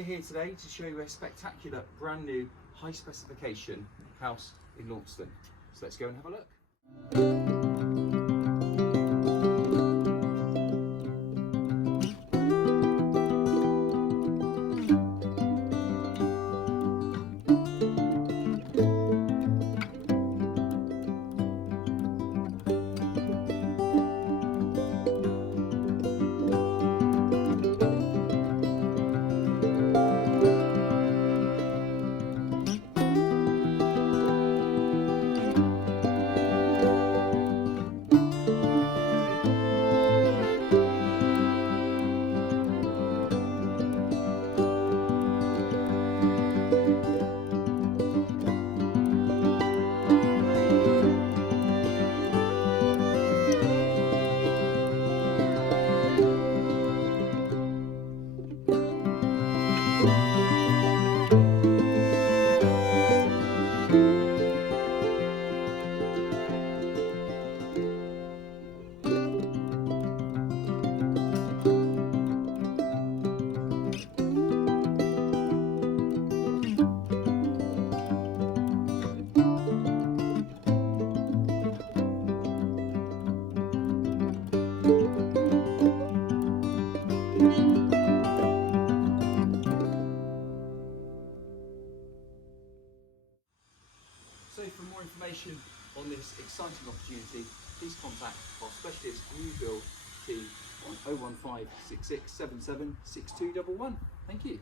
we're here today to show you a spectacular, brand new, high specification house in Launceston. So let's go and have a look. So for more information on this exciting opportunity, please contact our specialist new build team on 01566 77 6211. Thank you.